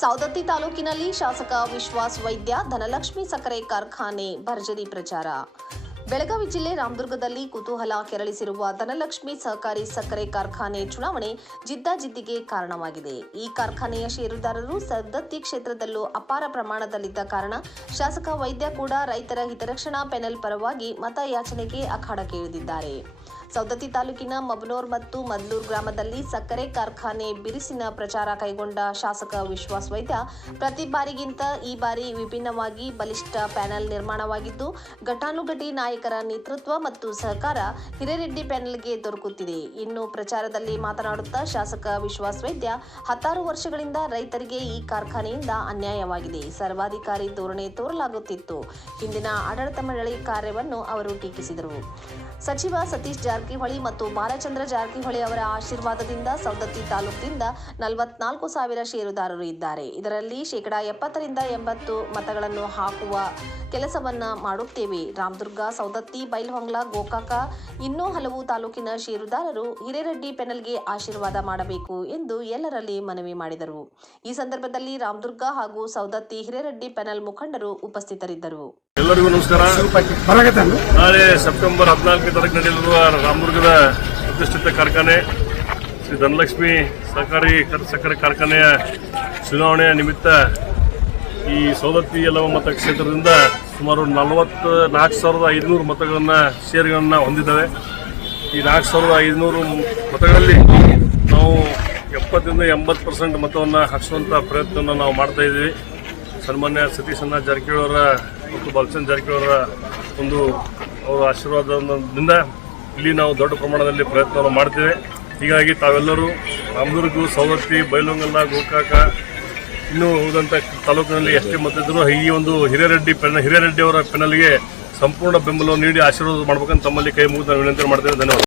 ಸೌದತ್ತಿ ತಾಲೂಕಿನಲ್ಲಿ ಶಾಸಕ ವಿಶ್ವಾಸ್ ವೈದ್ಯ, ಧನಲಕ್ಷ್ಮಿ ಸಕ್ಕರೆ ಕಾರ್ಖಾನೆ ಭರ್ಜರಿ ಪ್ರಚಾರ. ಬೆಳಗಾವಿ ಜಿಲ್ಲೆ ರಾಮದುರ್ಗದಲ್ಲಿ ಕುತೂಹಲ ಕೆರಳಿಸಿರುವ ಧನಲಕ್ಷ್ಮಿ ಸಹಕಾರಿ ಸಕ್ಕರೆ ಕಾರ್ಖಾನೆ ಚುನಾವಣೆ ಜಿದ್ದಾಜಿದ್ದಿಗೆ ಕಾರಣವಾಗಿದೆ. ಈ ಕಾರ್ಖಾನೆಯ ಷೇರುದಾರರು ಸದ್ದತ್ತಿ ಕ್ಷೇತ್ರದಲ್ಲೂ ಅಪಾರ ಪ್ರಮಾಣದಲ್ಲಿದ್ದ ಕಾರಣ ಶಾಸಕ ವೈದ್ಯ ಕೂಡ ರೈತರ ಹಿತರಕ್ಷಣಾ ಪೆನಲ್ ಪರವಾಗಿ ಮತಯಾಚನೆಗೆ ಅಖಾಡಕ್ಕೆ ಇಳಿದಿದ್ದಾರೆ. ಸೌದತ್ತಿ ತಾಲೂಕಿನ ಮಬನೂರ್ ಮತ್ತು ಮದ್ಲೂರ್ ಗ್ರಾಮದಲ್ಲಿ ಸಕ್ಕರೆ ಕಾರ್ಖಾನೆ ಬಿರುಸಿನ ಪ್ರಚಾರ ಕೈಗೊಂಡ ಶಾಸಕ ವಿಶ್ವಾಸ್ ವೈದ್ಯ, ಪ್ರತಿ ಬಾರಿಗಿಂತ ಈ ಬಾರಿ ವಿಭಿನ್ನವಾಗಿ ಬಲಿಷ್ಠ ಪ್ಯಾನೆಲ್ ನಿರ್ಮಾಣವಾಗಿದ್ದು, ಘಟಾನುಘಟಿ ನಾಯಕರ ನೇತೃತ್ವ ಮತ್ತು ಸಹಕಾರ ಹಿರೇರೆಡ್ಡಿ ಪ್ಯಾನೆಲ್ಗೆ ದೊರಕುತ್ತಿದೆ. ಇನ್ನು ಪ್ರಚಾರದಲ್ಲಿ ಮಾತನಾಡುತ್ತಾ ಶಾಸಕ ವಿಶ್ವಾಸ್ ವೈದ್ಯ, ಹತ್ತಾರು ವರ್ಷಗಳಿಂದ ರೈತರಿಗೆ ಈ ಕಾರ್ಖಾನೆಯಿಂದ ಅನ್ಯಾಯವಾಗಿದೆ. ಸರ್ವಾಧಿಕಾರಿ ಧೋರಣೆ ತೋರಲಾಗುತ್ತಿತ್ತು. ಹಿಂದಿನ ಆಡಳಿತ ಮಂಡಳಿ ಕಾರ್ಯವನ್ನು ಅವರು ಟೀಕಿಸಿದರು. ಸಚಿವ ಸತೀಶ್ ಜಾರಕಿಹೊಳಿ ಮತ್ತು ಬಾಲಚಂದ್ರ ಜಾರಕಿಹೊಳಿ ಅವರ ಆಶೀರ್ವಾದದಿಂದ ಸೌದತ್ತಿ ತಾಲೂಕಿನಿಂದ ನಲವತ್ನಾಲ್ಕು ಸಾವಿರ ಷೇರುದಾರರು ಇದ್ದಾರೆ. ಇದರಲ್ಲಿ ಶೇಕಡಾ ಎಪ್ಪತ್ತರಿಂದ ಎಂಬತ್ತು ಮತಗಳನ್ನು ಹಾಕುವ ಕೆಲಸವನ್ನ ಮಾಡುತ್ತೇವೆ. ರಾಮದುರ್ಗ ಸೌದತ್ತಿ ಬೈಲ್ಹೊಂಗ್ಲಾ, ಗೋಕಾಕ ಇನ್ನೂ ಹಲವು ತಾಲೂಕಿನ ಷೇರುದಾರರು ಹಿರೇರೆಡ್ಡಿ ಪೆನಲ್ಗೆ ಆಶೀರ್ವಾದ ಮಾಡಬೇಕು ಎಂದು ಎಲ್ಲರಲ್ಲಿ ಮನವಿ ಮಾಡಿದರು. ಈ ಸಂದರ್ಭದಲ್ಲಿ ರಾಮದುರ್ಗ ಹಾಗೂ ಸೌದತ್ತಿ ಹಿರೇರೆಡ್ಡಿ ಪೆನಲ್ ಮುಖಂಡರು ಉಪಸ್ಥಿತರಿದ್ದರು. ಎಲ್ಲರಿಗೂ ನಮಸ್ಕಾರ. ನಾಳೆ ಸೆಪ್ಟೆಂಬರ್ ಹದಿನಾಲ್ಕನೇ ತಾರೀಕು ನಡೆಯಲಿರುವ ರಾಮದುರ್ಗದ ಪ್ರತಿಷ್ಠಿತ ಕಾರ್ಖಾನೆ ಶ್ರೀ ಧನಲಕ್ಷ್ಮಿ ಸಹಕಾರಿ ಕರ್- ಸಕ್ಕರೆ ಕಾರ್ಖಾನೆಯ ಚುನಾವಣೆಯ ನಿಮಿತ್ತ ಈ ಸವದತ್ತಿ ಎಲ್ಲವ ಮತಕ್ಷೇತ್ರದಿಂದ ಸುಮಾರು ನಲವತ್ತು ನಾಲ್ಕು ಸಾವಿರದ ಐದುನೂರು ಮತಗಳನ್ನು ಷೇರುಗಳನ್ನ ಹೊಂದಿದ್ದಾವೆ. ಈ ನಾಲ್ಕು ಸಾವಿರದ ಐದುನೂರು ಮತಗಳಲ್ಲಿ ನಾವು ಎಪ್ಪತ್ತರಿಂದ ಎಂಬತ್ತು ಪರ್ಸೆಂಟ್ ಮತವನ್ನು ಹಾಕಿಸುವಂಥ ಪ್ರಯತ್ನವನ್ನು ನಾವು ಮಾಡ್ತಾ ಇದ್ದೀವಿ. ಸನ್ಮಾನ್ಯ ಸತೀಶಣ್ಣ ಜಾರಕಿಹೊಳಿ ಅವರ ಮತ್ತು ಬಾಲಚಂದ್ ಜಾರಕಿಹೊಳಿ ಅವರ ಒಂದು ಅವರ ಆಶೀರ್ವಾದದಿಂದ ಇಲ್ಲಿ ನಾವು ದೊಡ್ಡ ಪ್ರಮಾಣದಲ್ಲಿ ಪ್ರಯತ್ನವನ್ನು ಮಾಡ್ತೇವೆ. ಹೀಗಾಗಿ ತಾವೆಲ್ಲರೂ ರಾಮದುರ್ಗ ಸವದತ್ತಿ, ಬೈಲೊಂಗಲ್ಲ, ಗೋಕಾಕ, ಇನ್ನೂ ಉಳಿದಂಥ ತಾಲೂಕಿನಲ್ಲಿ ಎಷ್ಟೇ ಮತ್ತಿದ್ದರೂ. ಈ ಒಂದು ಹಿರೇರೆಡ್ಡಿ ಪೆನ್, ಹಿರೇರೆಡ್ಡಿ ಅವರ ಪೆನಲ್ಗೆ ಸಂಪೂರ್ಣ ಬೆಂಬಲವನ್ನು ನೀಡಿ ಆಶೀರ್ವಾದ ಮಾಡ್ಬೇಕಂತ ತಮ್ಮಲ್ಲಿ ಕೈ ಮುಗಿದು ನಾನು ವಿನಂತಿ ಮಾಡ್ತೇನೆ. ಧನ್ಯವಾದ.